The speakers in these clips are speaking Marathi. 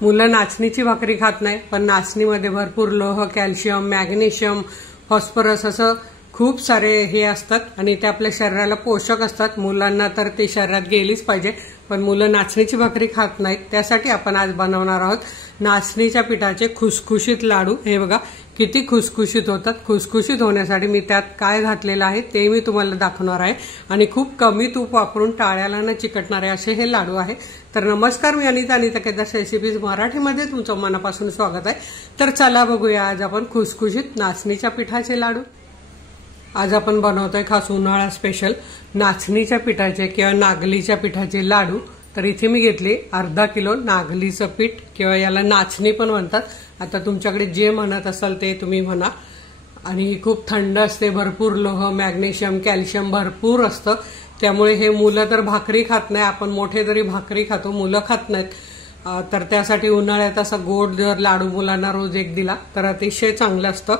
मुलं नाचणीची भाकरी खात नाही, पण नाचणीमध्ये भरपूर लोह, कॅल्शियम, मॅग्नेशियम, फॉस्फरस असं खूप सारे हे असतात आणि ते आपल्या शरीराला पोषक असतात। मुलांना तर ते शरीरात गेलीच पाहिजे, पण मुलं नाचणीची भाकरी खात नाहीत। त्यासाठी आपण आज बनवणार आहोत नाचणीच्या पिठाचे खुसखुशीत लाडू। हे बघा किती खुसखुशीत होतात। खुसखुशीत होण्यासाठी मी त्यात काय घातलेलं आहे ते मी तुम्हाला दाखवणार आहे आणि खूप कमी तूप वापरून टाळ्याला न चिकटणारे असे हे लाडू आहे। तर नमस्कार, मी अनिता केदार रेसिपीज मराठीमध्ये तुमचं मनापासून स्वागत आहे। तर चला बघूया आज आपण खुसखुशीत नाचणीच्या पिठाचे लाडू। आज आपण बनवतोय खास उन्हाळा स्पेशल नाचणीच्या पिठाचे किंवा नागलीच्या पिठाचे लाडू। तर इथे मी घेतले अर्धा किलो नागलीचं पीठ किंवा याला नाचणी पण म्हणतात। आता तुमच्याकडे जे म्हणत असाल ते तुम्ही म्हणा। आणि खूप थंड असते, भरपूर लोह, मॅग्नेशियम, कॅल्शियम भरपूर असतं, त्यामुळे हे मुलं तर भाकरी खात नाही। आपण मोठे तरी भाकरी खातो, मुलं खात नाहीत। तर त्यासाठी उन्हाळ्यात असा गोड जर लाडू मुलांना रोज एक दिला तर अतिशय चांगलं असतं।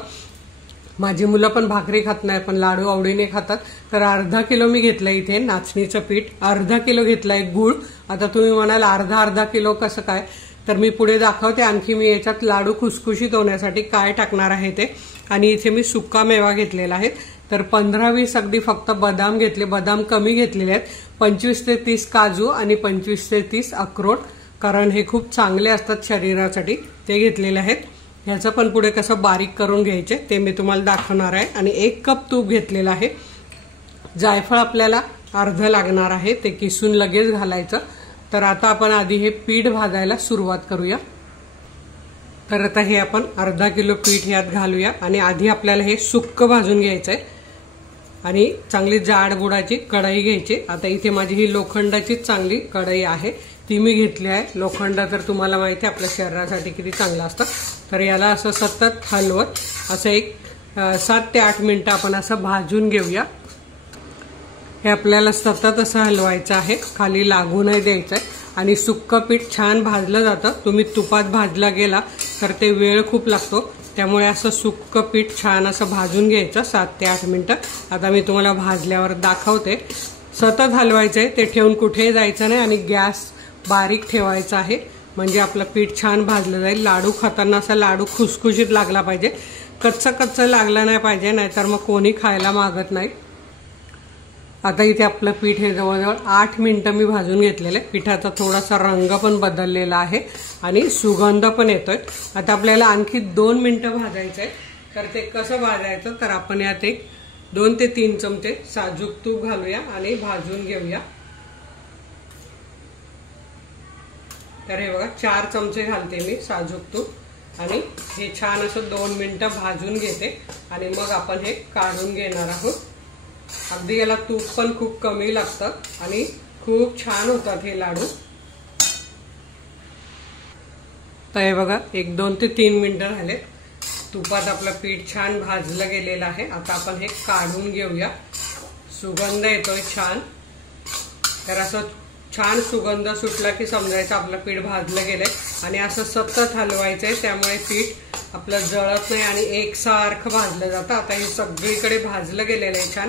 माझी मुलं पण भाकरी खात नाही, पण लाडू आवडीने खातात। तर अर्धा किलो मी घेतलंय इथे नाचणीचं पीठ, अर्धा किलो घेतलाय गूळ। आता तुम्ही म्हणाल अर्धा किलो कसं काय, तर मी पुढे दाखवते। आणखी मी याच्यात लाडू खुसखुशीत होण्यासाठी काय टाकणार आहे ते। आणि इथे मी सुका मेवा घेतलेला आहे। तर 15-20 अगदी फक्त बदाम घेतले, बदाम कमी घेतलेले आहेत। 25 ते 30 काजू आणि 25 ते 30 अक्रोड, कारण हे खूप चांगले असतात शरीरासाठी, ते घेतलेले आहेत। ह्याचं पण पुढे कसं बारीक करून घ्यायचे ते मी तुम्हाला दाखवणार आहे। आणि 1 कप तूप घेतलेलं आहे। जायफळ आपल्याला अर्ध लागणार आहे, ते किसून लगेच घालायचं। तर आता आपण आधी हे पीठ भाजायला सुरुवात करूया। तर आता हे आपण अर्धा किलो पीठ यात घालूया आणि आधी आपल्याला हे सुक्क भाजून घ्यायचं आहे। आणि चांगली जाड बुडाची कढई घ्यायची। आता इथे माझी ही लोखंडाची चांगली कढई आहे, ती मी घेतली आहे। लोखंड तर तुम्हाला माहिती आहे आपल्या शरीरासाठी किती चांगलं असतं। तर याला असं सतत हलवत असं एक 7 ते 8 मिनिटं आपण असं भाजून घेऊया। हे आपल्याला सतत असं हलवायचं आहे, खाली लागू नाही द्यायचं आहे। आणि सुक्क पीठ छान भाजलं जातं। तुम्ही तुपात भाजला गेला तर ते वेळ खूप लागतो, त्यामुळे असं सुक्क पीठ छान असं भाजून घ्यायचं 7 ते 8 मिनिटं। आता मी तुम्हाला भाजल्यावर दाखवते। सतत हलवायचं आहे, ते ठेवून कुठेही जायचं नाही आणि गॅस बारीक ठेवायचा आहे, म्हणजे आपलं पीठ छान भाजलं जाईल। लाडू खाताना असा लाडू खुसखुशीत लागला पाहिजे, कच्चं लागलं नाही पाहिजे, नाहीतर मग कोणी खायला मागत नाही। आता इथे आपलं पीठ हे जवळजवळ 8 मिनिटं मी भाजून घेतलेलं आहे। पिठाचा थोडासा रंग पण बदललेला आहे आणि सुगंध पण येतोय। आता आपल्याला आणखी 2 मिनिटं भाजायचं आहे। तर ते कसं भाजायचं, तर आपण यात एक 2 ते 3 चमचे साजूक तूप घालूया आणि भाजून घेऊया। तर हे बघा 4 चमचे घालते मी साजूक तूप आणि हे छान असं 2 मिनिटं भाजून घेते आणि मग आपण हे काढून घेणार आहोत। अगदी याला तूप पण खूप कमी लागतं आणि खूप छान होतात हे लाडू। तर हे बघा 1, 2 ते 3 मिनिटं झाले, तुपात आपलं पीठ छान भाजलं गेलेलं आहे। आता आपण हे काढून घेऊया। सुगंध येतोय छान, तर असं छान सुगंध सुटला की समजायचं आपलं पीठ भाजलं गेलंय। आणि असं सतत हलवायचंय, त्यामुळे पीठ आपलं जळत नाही आणि एकसारखं भाजलं जातं। आता हे सगळीकडे भाजलं गेलेलं आहे छान।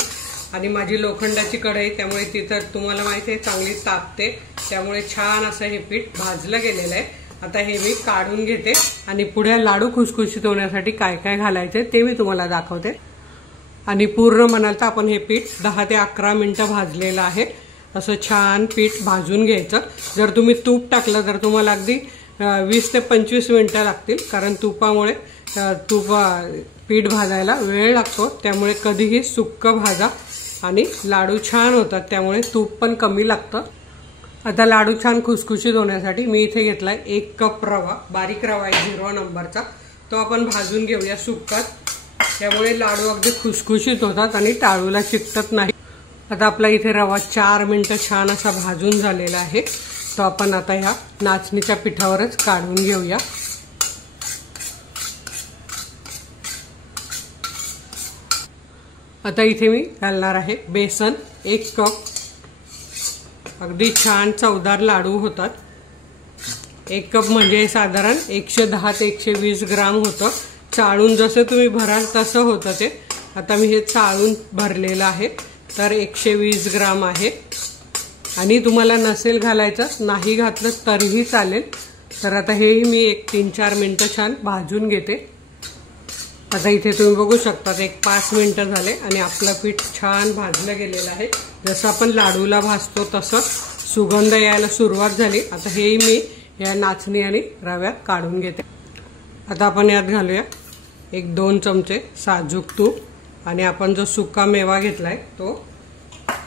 आणि माझी लोखंडाची कढई, त्यामुळे ती तर तुम्हाला माहिती आहे चांगली तापते, त्यामुळे छान असं हे पीठ भाजलं गेलेलं आहे। आता हे मी काढून घेते आणि पुढे लाडू खुसखुशीत होण्यासाठी काय काय घालायचे ते मी तुम्हाला दाखवते। आणि पूर्ण म्हणाल तर आपण हे पीठ 10 ते 11 मिनिटं भाजलेलं आहे। असं छान पीठ भाजून घ्यायचं। जर तुम्ही तूप टाकलं तर तुम्हाला अगदी 20 ते 25 मिनिटं लागतील, कारण तुपामुळे पीठ भाजायला वेळ लागतो, त्यामुळे कधीही सुक्क भाजा आणि लाडू छान होतात, त्यामुळे तूप पण कमी लागतं। आता लाडू छान खुसखुशीत होण्यासाठी मी इथे घेतलाय 1 कप रवा, बारीक रवा आहे 0 नंबरचा, तो आपण भाजून घेऊया सुक्कात, त्यामुळे लाडू अगदी खुसखुशीत होतात आणि टाळूला चिकटत नाही। आता आपला इथे रवा 4 मिनिटं छान असा भाजून झालेला आहे, तो आपण आता ह्या नाचणीच्या पिठावरच काढून घेऊया। आता इथे मी घालणार आहे बेसन 1 कप, अगदी छान चवदार लाडू होतात। 1 कप म्हणजे साधारण 110 ते 120 ग्राम होतं। चाळून जसं तुम्ही भराल तसं होतं ते। आता मी हे चाळून भरलेलं आहे, तर 120 ग्राम आहे। आणि तुम्हाला नसेल घालायचं, नाही घातलं तरीही चालेल, तर आता हेही मी एक 3-4 मिनिटं छान भाजून घेते। आता इथे तुम्ही बघू शकता एक 5 मिनिटं झाले आणि आपलं पीठ छान भाजलं गेलेलं आहे। जसं आपण लाडूला भाजतो तसं सुगंध यायला सुरुवात झाली। आता हेही मी या नाचणी आणि रव्यात काढून घेते। आता आपण यात घालूया 1-2 चमचे साजूक तूप आणि आपण जो सुका मेवा घेतलाय तो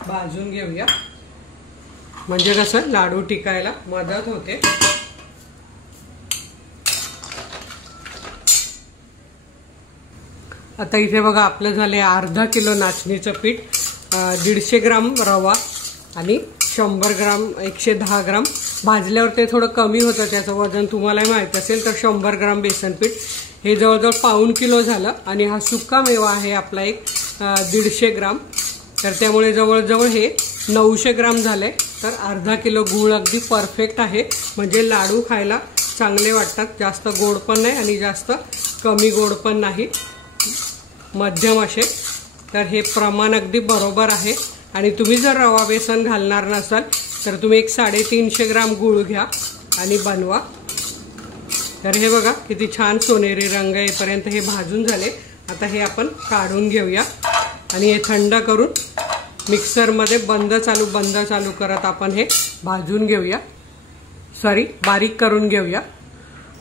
भाजून घेऊया, म्हणजे कसं लाडू टिकायला मदत होते। आता इथे बघा आपलं झाले अर्धा किलो नाचणीचं पीठ, 150 ग्राम रवा आणि 100 ग्राम 110 ग्राम भाजल्यावर ते थोडं कमी होतं त्याचं वजन, तुम्हालाही माहित असेल। तर 100 ग्राम बेसन पीठ हे जवळजवळ पाऊण किलो झालं आणि हा सुका मेवा आहे आपला एक 150 ग्राम, तर त्यामुळे जवळजवळ हे 900 ग्राम झाले। तर अर्धा किलो गूळ अगदी परफेक्ट आहे, म्हणजे लाडू खायला चांगले वाटतात, जास्त गोड पण नाही आणि जास्त कमी गोड पण नाही, मध्यम असे। तर हे प्रमाण अगदी बरोबर आहे। आणि तुम्ही जर रवा बेसन घालणार नसाल तर तुम्ही एक 350 ग्राम गूळ घ्या आणि बनवा। तर हे बघा किती छान सोनेरी रंग येईपर्यंत हे भाजून झाले। आता हे आपण काढून घेऊया आणि हे थंड करून मिक्सरमध्ये बंद चालू करत आपण हे भाजून घेऊया, बारीक करून घेऊया।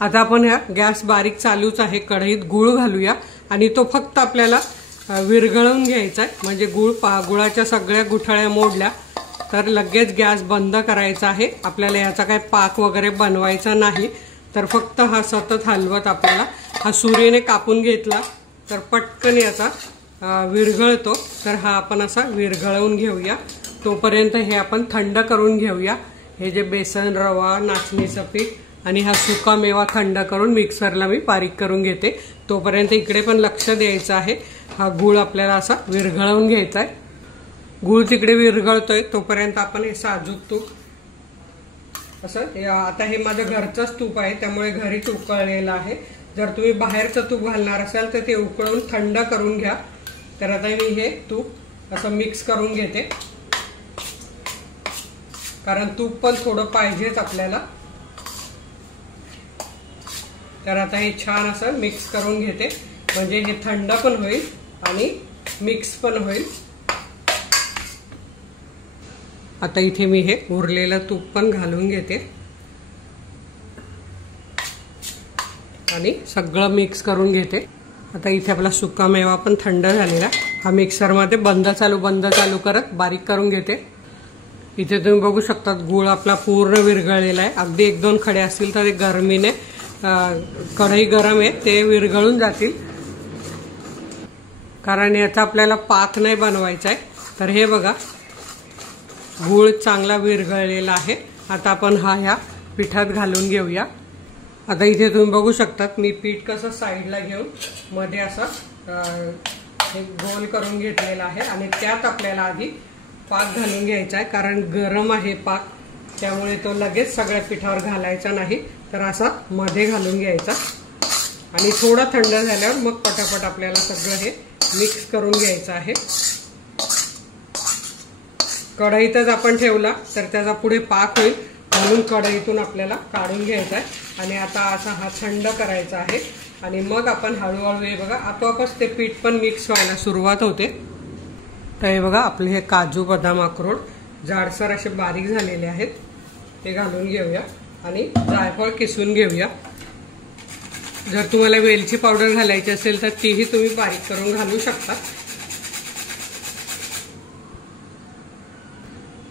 आता आपण ह्या गॅस बारीक चालूच आहे, कढईत गूळ घालूया आणि तो फक्त आपल्याला विरघळवून घ्यायचा आहे, म्हणजे गुळाच्या सगळ्या गुठळ्या मोडल्या तर लगेच गॅस बंद करायचा आहे। आपल्याला याचा काय पाक वगैरे बनवायचा नाही, तर फक्त हा सतत हलवत आपल्याला हा सुरीने कापून घेतला तर पटकन याचा विरघळतो। तर हा आपण असा विरघळवून घेऊया, तोपर्यंत हे आपण थंड करून घेऊया। हे जे बेसन, रवा, नाचणीचं पीठ आणि हा सुका मेवा थंड करून मिक्सरला मी बारीक करून घेते, तोपर्यंत इकडे पण लक्ष द्यायचं आहे। हा गूळ आपल्याला असा विरघळवून घ्यायचा आहे। गूळ तिकडे विरघळतोय तोपर्यंत आपण हे साजूक तूप असं, आता हे माझं घरचंच तूप आहे त्यामुळे घरीच उकळलेलं आहे। जर तुम्ही बाहेरचं तूप घालणार असाल तर ते उकळून थंड करून घ्या। तर आता मी हे तूप असं मिक्स करून घेते, कारण तूप पण थोडं पाहिजेच आपल्याला। तर आता हे छान असं मिक्स करून घेते, म्हणजे हे थंड पण होईल आणि मिक्स पण होईल। आता इथे मी हे उरलेलं तूप पण घालून घेते आणि सगळं मिक्स करून घेते। आता इथे आपला सुका मेवा पण थंड झालेला, हा मिक्सरमध्ये बंद चालू करत बारीक करून घेते। इथे तुम्ही बघू शकता गूळ आपला पूर्ण विरघळलेला आहे। अगदी 1-2 खडे असतील तर ते गरमीने, कढई गरम आहे, ते विरघळून जातील, कारण याचा आपल्याला पाक नाही बनवायचा आहे। तर हे बघा गूळ चांगला विरघळलेला आहे। आता आपण ह्या पिठात घालून घेऊया। आता इथे तुम्ही बघू शकतात मी पीठ कसं साईडला घेऊन मध्ये असं गोल करून घेतलेला आहे आणि त्यात आपल्याला आधी पाक घालून घ्यायचा आहे, कारण गरम आहे पाक, त्यामुळे तो लगेच सगळ्या पिठावर घालायचा नाही, तर असा मध्ये घालून घ्यायचा आणि थोडा थंड झाल्यावर मग पटापट आपल्याला सगळं हे मिक्स करून घ्यायचं आहे। कढईतच आपण ठेवला तर त्याचा पुढे पाक होईल, म्हणून कढईतून आपल्याला काढून घ्यायचा आहे आणि आता असा हा थंड करायचा आहे आणि मग आपण हळूहळू हे बघा आपोआपच ते पीठ पण मिक्स व्हायला सुरुवात होते। तर हे बघा आपले हे काजू, बदाम, अक्रोड जाडसर असे बारीक झालेले आहेत, ते घालून घेऊया आणि जायफळ किसून घेऊया। जर तुम्हाला वेलची पावडर घालायची असेल तर तीही तुम्ही बारीक करून घालू शकता।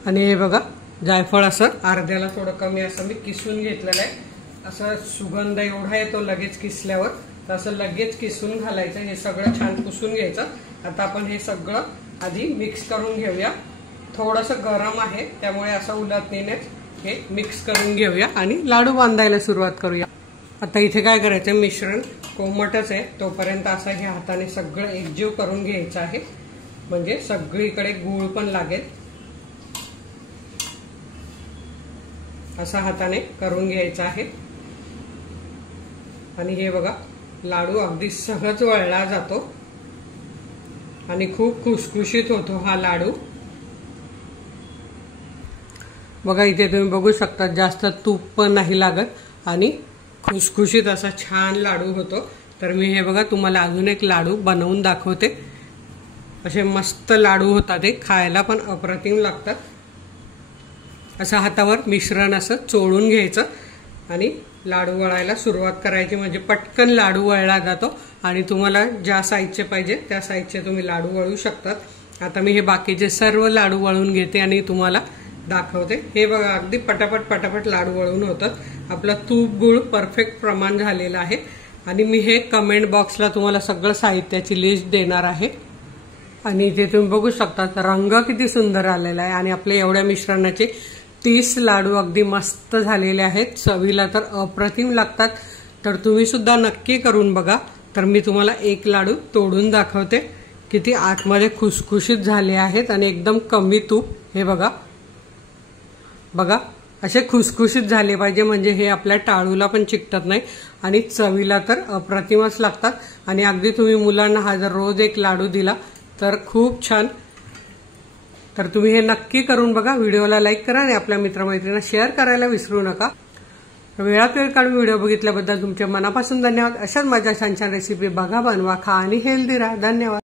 आणि हे बघा जायफळ असं अर्ध्याला थोडं कमी असं मी किसून घेतलेलं आहे। असं सुगंध एवढा येतो लगेच किसल्यावर, तर असं लगेच किसून घालायचं, हे सगळं छान पुसून घ्यायचं। आता आपण हे सगळं आधी मिक्स करून घेऊया, थोडंसं गरम आहे त्यामुळे असं उलटणीने हे मिक्स करून घेऊया आणि लाडू बांधायला सुरुवात करूया। आता इथे काय करायचं, मिश्रण कोमटच आहे तोपर्यंत असं हे हाताने सगळं एकजीव करून घ्यायचं आहे, म्हणजे सगळीकडे गूळ पण लागेल, असा हाताने करून घ्यायचा आहे। आणि हे बघा लाडू अगदी सहज वळला जातो आणि खूप खुसखुशीत होतो हा लाडू। बघा इथे तुम्ही बघू शकता जास्त तूप पण नाही लागत आणि खुसखुशीत असा छान लाडू होतो। तर मी हे बघा तुम्हाला अजून एक लाडू बनवून दाखवते। असे मस्त लाडू होतात, ते खायला पण अप्रतिम लागतात। असं हातावर मिश्रण असं चोळून घ्यायचं आणि लाडू वळायला सुरुवात करायची, म्हणजे पटकन लाडू वळला जातो आणि तुम्हाला ज्या साईजचे पाहिजे त्या साईजचे तुम्ही लाडू वळू शकतात। आता मी हे बाकीचे सर्व लाडू वळून घेते आणि तुम्हाला दाखवते। हे बघा अगदी पटापट पटापट लाडू वळून होतात। आपला तूप गुळ परफेक्ट प्रमाण झालेलं आहे आणि मी हे कमेंट बॉक्सला तुम्हाला सगळं साहित्याची लिस्ट देणार आहे। आणि इथे तुम्ही बघू शकता रंग किती सुंदर आलेला आहे आणि आपल्या एवढ्या मिश्रणाचे 30 लाडू अगदी मस्त झालेले आहेत। चवीला तर अप्रतिम लागतात। तर तुम्ही सुद्धा नक्की करून बघा। तर मी तुम्हाला एक लाडू तोडून दाखवते, किती आतमध्ये खुसखुशीत झाले आहेत आणि एकदम कमी तूप। हे बघा बघा असे खुसखुशीत झाले पाहिजे, म्हणजे हे आपल्या टाळूला पण चिकटत नाही आणि चवीला तर अप्रतिमच लागतात। आणि अगदी तुम्ही मुलांना हा जर रोज एक लाडू दिला तर खूप छान। तर तुम्ही हे नक्की करून बघा। व्हिडिओला लाईक करा आणि आपल्या मित्रमैत्रिणींना शेअर करायला विसरू नका। वेळात वेळ काढून व्हिडिओ बघितल्याबद्दल तुमच्या मनापासून धन्यवाद। अशाच माझ्या छान छान रेसिपी बघा, बनवा, खा आणि हेल्दी राहा। धन्यवाद।